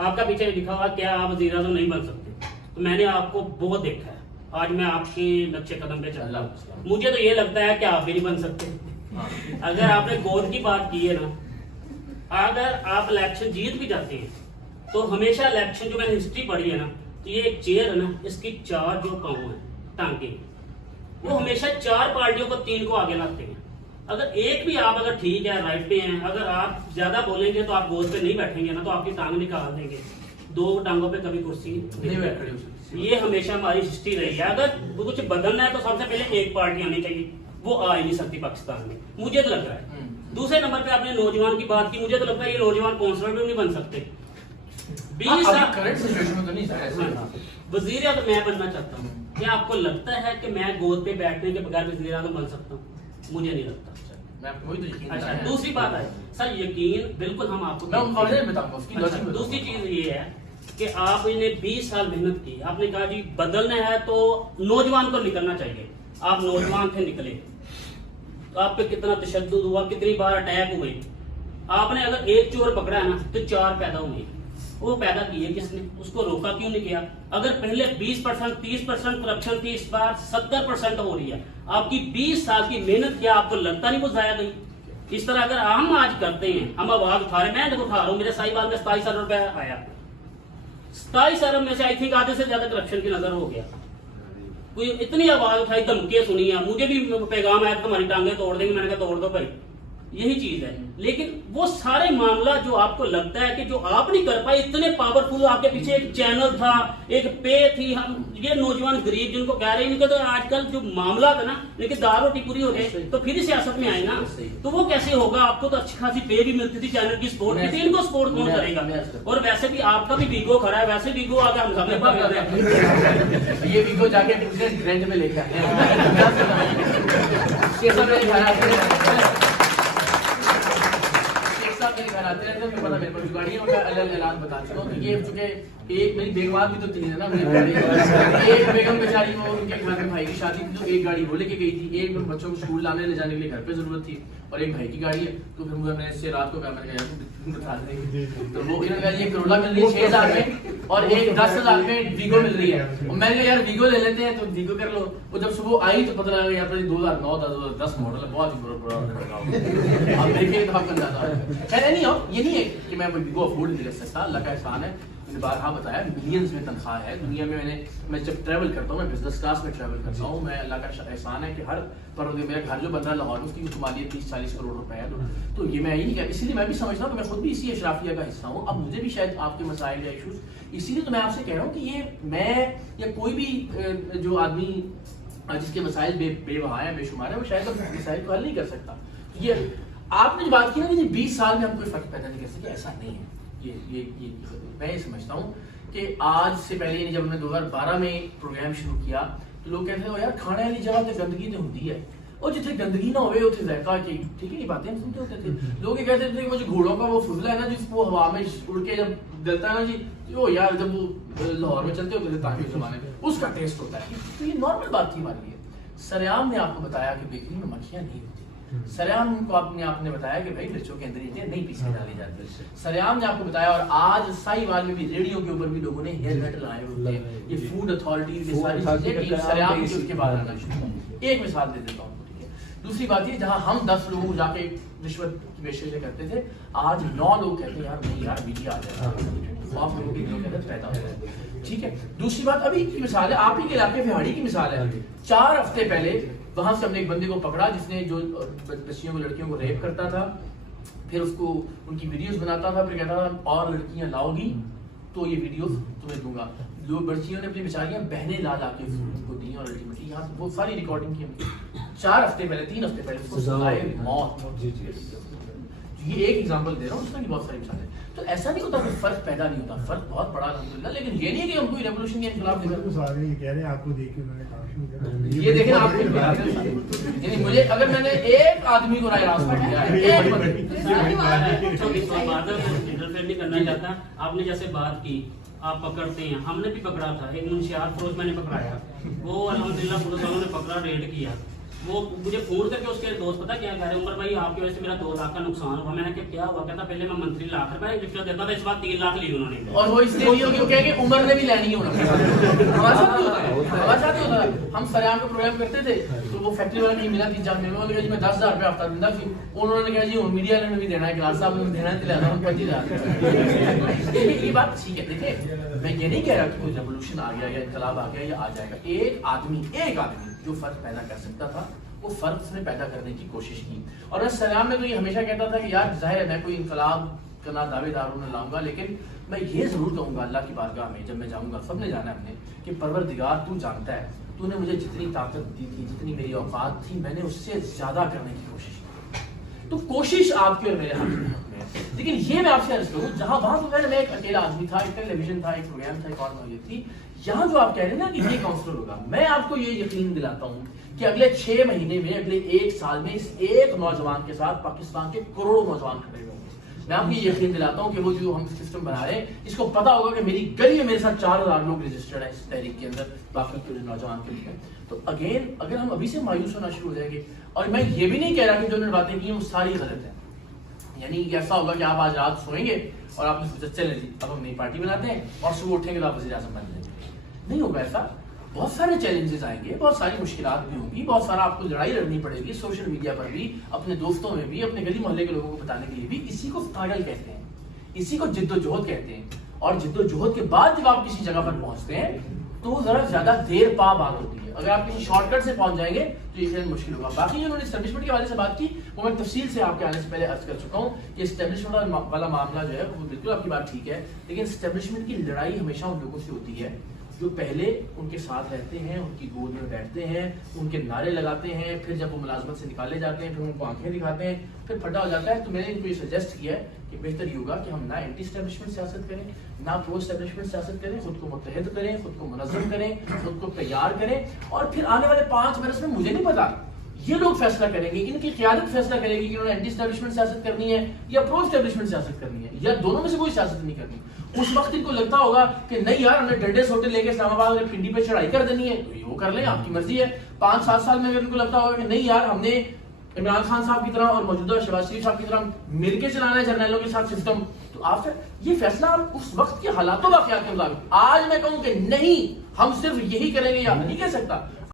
आपका पीछे लिखा हुआ क्या आप वज़ीर आज़म नहीं बन सकते। तो मैंने आपको बहुत देखा है, आज मैं आपके नक्शे कदम पे चल रहा हूँ। मुझे तो ये लगता है कि आप भी नहीं बन सकते। अगर आपने गोद की बात की है ना, अगर आप इलेक्शन जीत भी जाते हैं तो हमेशा इलेक्शन, जो मैंने हिस्ट्री पढ़ी है ना, तो ये एक चेयर है ना, इसकी 4 जो पाँव है टांगे, वो हमेशा 4 पार्टियों को 3 को आगे लाते हैं। अगर एक भी आप अगर ठीक है, राइट पे हैं, अगर आप ज्यादा बोलेंगे तो आप गोद पे नहीं बैठेंगे ना, तो आपकी टांग निकाल देंगे। 2 टांगों पे कभी कुर्सी नहीं बैठेगी। ये हमेशा हमारी हिस्ट्री रही है। अगर कुछ बदलना है तो सबसे पहले एक पार्टी आनी चाहिए, वो आ ही नहीं सकती पाकिस्तान में, मुझे तो लग रहा है। दूसरे नंबर पे आपने नौजवान की बात की, मुझे तो लगता है ये नौजवान कंसर्वेटिव नहीं बन सकते। 20 साल करंट सिचुएशन में तो नहीं सर, वजीर आज़म मैं बनना चाहता हूँ। क्या आपको लगता है कि मैं गोद पे बैठने के बगैर वजीर आज़म बन सकता हूँ? मुझे नहीं लगता। अच्छा, दूसरी बात है सर, यकीन बिल्कुल हम आपको बताऊंगा। दूसरी चीज ये है कि आपने 20 साल मेहनत की, आपने कहा जी बदलना है तो नौजवान को निकलना चाहिए। आप नौजवान थे, निकले, तो आप पे कितना तशद्दुद हुआ, कितनी बार अटैक हुए। आपने अगर एक चोर पकड़ा है ना, तो 4 पैदा हुए। वो पैदा किए किसने? उसको रोका क्यों नहीं किया? अगर पहले 20% 30% करप्शन थी, इस बार 70% हो रही है। आपकी 20 साल की मेहनत क्या आपको लगता नहीं वो जाया गई? इस तरह अगर हम आज करते हैं, हम आवाज उठा रहे, मैं देखो उठा रहा हूँ, मेरे साहिवाल में 27 अरब रुपया आया, 27 अरब में से आई थिंक आधे से ज्यादा करप्शन की नजर हो गया। कोई इतनी आवाज उठाई, धमकियां सुनी है, मुझे भी पैगाम आया तुम्हारी टांगे तोड़ देंगे, मैंने कहा तोड़ दो भाई, यही चीज है। लेकिन वो सारे मामला जो आपको लगता है कि जो आप नहीं कर पाए, इतने पावरफुल, आपके पीछे एक चैनल था, एक पे थी, हम ये नौजवान गरीब जिनको कह रहे हैं, तो आजकल जो मामला था ना, लेकिन दाल रोटी पूरी हो गई तो फिर ही सियासत में आए ना, तो वो कैसे होगा? आपको तो अच्छी खासी पे भी मिलती थी, चैनल की सपोर्ट की थी, इनको सपोर्ट कौन करेगा? और वैसे भी आपका भी वीगो खड़ा है, वैसे वीगो आगे हम सामने ये वीगो जाके रेंट में लेकर आते रहते हैं, पता मेरे पास गाड़ियों का अलग ऐलान बता चुका हूँ। ये चुके एक मेरी बेगम भी तो 3 है ना, एक बेगम बेचारी वो उनके घर में भाई की शादी थी, तो एक गाड़ी वो लेके गई थी, एक बच्चों को स्कूल लाने ले जाने के लिए घर पे जरूरत थी, और एक भाई की गाड़ी है। तो फिर मुझे मैंने इससे रात को कहा, मैंने कहा बता देंगे, तो वो इन्होंने कहा ये करोला मिल रही है 6,000 में और एक 10,000 में वीगो मिल रही है। और मैंने कहा यार वीगो ले लेते हैं, तो वीगो कर लो। वो जब सुबह आई तो पता लगा यहाँ पर 2009 2010 मॉडल है, बहुत ही आप देखिए तो आपको अंदाजा है। खैर नहीं हो, ये नहीं है कि मैं वीगो अफोर्ड नहीं कर सकता, अल्लाह का एहसान है, मैंने बारहा बताया मिलियंस में तनख्वाह है दुनिया में। मैं जब ट्रैवल करता हूँ, मैं बिजनेस क्लास में ट्रैवल करता हूँ, मैं अल्लाह का एहसान है कि हर पर मेरा घर जो बन रहा है लाहौर में, उसकी कमालियत 30-40 करोड़ रुपए है। तो ये मैं यही नहीं, इसलिए मैं भी समझता हूँ, मैं खुद भी इसी अशराफिया का हिस्सा हूँ। अब मुझे भी शायद आपके मसाइल या इशूज, इसीलिए तो मैं आपसे कह रहा हूँ कि ये मैं या कोई भी जो आदमी जिसके मसाइल बेवहा है, बेशुमार है, वो शायद अपने मसाइल को हल नहीं कर सकता। ये आपने जो बात की ना कि 20 साल में हम कोई फर्क पैदा नहीं कर सकते, ऐसा नहीं है। ये मैं ये समझता हूँ कि आज से पहले जब हमने 2012 में प्रोग्राम शुरू किया, तो लोग कहते हैं यार खाने वाली जगह तो गंदगी तो होती है, और जिथे गंदगी ना होवे उथे जायका की, ठीक है, ये बातें हम सुनते होते थे। लोग ये कहते थे कि मुझे घोड़ों का वो फुजला है ना, जिसको हवा में उड़ के जब जलता है ना जी, वो यार जब वो लाहौर में चलते होते थे ताकि जमाने में, उसका टेस्ट होता है। तो ये नॉर्मल बात थी हमारे लिए। सरेआम ने आपको बताया कि बेकरी में मक्खियां नहीं होती। सरेआम को आपने बताया कि भाई मिर्चों के अंदर ये नहीं पीसी डाली जाती। सरेआम ने आपको बताया, और आज साहिवाल में भी रेडियो के ऊपर भी लोगों ने हेयर कट लगाए होते हैं। ये फूड अथॉरिटी की सारी चीजें सरेआम के उसके बाद आना शुरू हुआ। एक मिसाल दे देता हूँ, ठीक है। दूसरी बात ये, जहाँ हम 10 लोगों को जाके रिश्वत की पेशकश करते थे, आज 9 लोग कहते हैं यार नहीं यार मीडिया आ जाए, आप लोगों के दिलों के अंदर पैदा हो जाए, ठीक है। दूसरी बात अभी की मिसाल है, आप ही के इलाके पहाड़ी की मिसाल है। 4 हफ्ते पहले वहां से हमने एक बंदे को पकड़ा जिसने जो बच्चियों को, लड़कियों को रेप करता था, फिर उसको उनकी वीडियोस बनाता था, फिर कहता था और लड़कियां लाओगी तो ये वीडियोस तुम्हें दूंगा। लोग बच्चियों ने अपनी बेचारियां बहने ला के उनको दी, और अल्टीमेटली यहाँ वो सारी रिकॉर्डिंग की। 4 हफ्ते पहले 3 हफ्ते पहले उसको सजाए मौत। ये एक एग्जांपल दे रहा हूँ, उसमें भी बहुत सारी मिसालें। तो ऐसा नहीं होता कि फर्क पैदा नहीं होता, फर्क बहुत बड़ा अल्हम्दुलिल्लाह, लेकिन ये नहीं कि हम कोई रेवोल्यूशन या इंकलाब सारे ये कह रहे हैं आपको देख के उन्होंने काम शुरू किया। ये देखें आप, यानी मुझे अगर मैंने एक आदमी को राय रास्ता दिया है, एक इंटरफेयर नहीं करना चाहता। आपने जैसे बात की, आप पकड़ते हैं, हमने भी पकड़ा था, एक मुंशियार फरोज मैंने पकड़ाया, वो अल्हम्दुलिल्लाह पुलिस वालों ने पकड़ा, रेड किया, वो मुझे फोन करके उसके दोस्त पता क्या कह रहे, उमर भाई आपकी वजह से मेरा 2 लाख का नुकसान हुआ। मैंने कहा क्या हुआ? कहता पहले मैं मंथली लाख रुपए रिश्वत देता था, इस बार 3 लाख ली उन्होंने। और वो इसलिए नहीं होगी कहेंगे उमर ने भी लेनी है हमारे साथ भी होता है, हमारे साथ भी होता है। हम सरेआम का प्रोग्राम करते थे तो वो फैक्ट्री वाला नहीं मिला 3-4 महीने में, जी मैं 10,000 रुपये हफ्ता देता थी। उन्होंने कहा जी मीडिया ने भी देना है, क्लास साहब ने देना है, 25,000। ये बात ठीक है। देखिए मैं ये नहीं कह रहा कि कोई रेवोल्यूशन आ गया या इनकलाब आ गया या आ जाएगा। एक आदमी जो फर्क पैदा कर सकता था वो फर्क उसने पैदा करने की कोशिश की। और मैं सलाम में तो ये हमेशा कहता था कि यार जाहिर है मैं कोई इनकलाब करना दावेदारों में लाऊंगा, लेकिन मैं ये जरूर कहूंगा अल्लाह की बारगाह में जब मैं जाऊंगा, सबने जाना हमने कि परवरदिगार तू जानता है, तूने मुझे जितनी ताकत दी थी, जितनी मेरी औकात थी, मैंने उससे ज्यादा करने की कोशिश की। तो कोशिश आपके और मेरे हाथ में है। लेकिन ये मैं आपसे अर्ज करूं, जहां वहां तो मैं एक अकेला आदमी था, एक टेलीविजन था, एक प्रोग्राम था, एक और नौयत थी। यहाँ जो आप कह रहे हैं ना कि ये काउंसलर होगा, मैं आपको ये यकीन दिलाता हूँ कि अगले 6 महीने में, अगले 1 साल में इस एक नौजवान के साथ पाकिस्तान के करोड़ों नौजवान खड़े होंगे। मैं आपको ये यकीन दिलाता हूँ कि वो जो हम सिस्टम बना रहे हैं, इसको पता होगा कि मेरी गली में मेरे साथ 4,000 लोग रजिस्टर्ड है इस तहरीक के अंदर, बाकी के नौजवान के लिए। तो अगेन अगर हम अभी से मायूस होना शुरू हो जाएंगे, और मैं ये भी नहीं कह रहा कि जो उन्होंने बातें की वो सारी गलत है। यानी ऐसा होगा कि आप आज रात सोएंगे और आपने सोचा चले जी अब हम नई पार्टी बनाते हैं और सुबह उठेंगे तो आप वज़ीर आज़म बन जाएंगे। नहीं होगा ऐसा। बहुत सारे चैलेंजेस आएंगे, बहुत सारी मुश्किलात भी होंगी, बहुत सारा आपको लड़ाई लड़नी पड़ेगी सोशल मीडिया पर भी, अपने दोस्तों में भी, अपने गली मोहल्ले के लोगों को बताने के लिए भी। इसी को स्ट्रगल कहते हैं, इसी को जिद्दोजहद कहते हैं। और जिद्दोजहद के बाद जब आप किसी जगह पर पहुंचते हैं तो जरा ज्यादा देर पा बात होती है। अगर आप किसी शॉर्टकट से पहुंच जाएंगे तो ये मुश्किल होगा। बाकी जो उन्होंने एस्टेब्लिशमेंट के वाले से बात की वो मैं तफसील से आपके आने से पहले अर्ज कर चुका हूँ कि एस्टेब्लिशमेंट वाला मामला जो है वो बिल्कुल आपकी बात ठीक है, लेकिन एस्टेब्लिशमेंट की लड़ाई हमेशा उन लोगों से होती है जो पहले उनके साथ रहते हैं, उनकी गोद में बैठते हैं, उनके नारे लगाते हैं, फिर जब वो मुलाजमत से निकाले जाते हैं फिर उनको आंखें दिखाते हैं, फिर फटा हो जाता है। तो मैंने इनको ये सजेस्ट किया है कि बेहतर ये होगा कि हम ना एंटी एस्टेब्लिशमेंट सियासत करें, ना प्रो एस्टेब्लिशमेंट सियासत करें, खुद को मुत्तहिद करें, खुद को मुनज़्ज़म करें, खुद को तैयार करें। और फिर आने वाले 5 बरस में मुझे नहीं पता, ये लोग फैसला करेंगे, इनकी क़यादत फैसला करेगी कि उन्होंने एंटी एस्टेब्लिशमेंट सियासत करनी है या प्रो एस्टेब्लिशमेंट सियासत करनी है, या दोनों में से कोई सियासत नहीं करनी। उस वक्त इनको लगता होगा कि नहीं यार हमने डंडे सोटे लेके इस्लामाबाद और पिंडी पे चढ़ाई कर देनी है, तो ये वो कर लें, आपकी मर्जी है। 5-7 साल में अगर इनको लगता होगा कि नहीं यार हमने इमरान खान साहब की तरह और मौजूदा शहबाज शरीफ साहब की तरह मिलकर चलाना है जर्नैलों के साथ सिस्टम, तो आप ये फैसला आप उस वक्त के हालातों वाक़यात के मुताबिक। आज मैं कहूं कि नहीं हम सिर्फ यही करेंगे या नहीं कह सकता।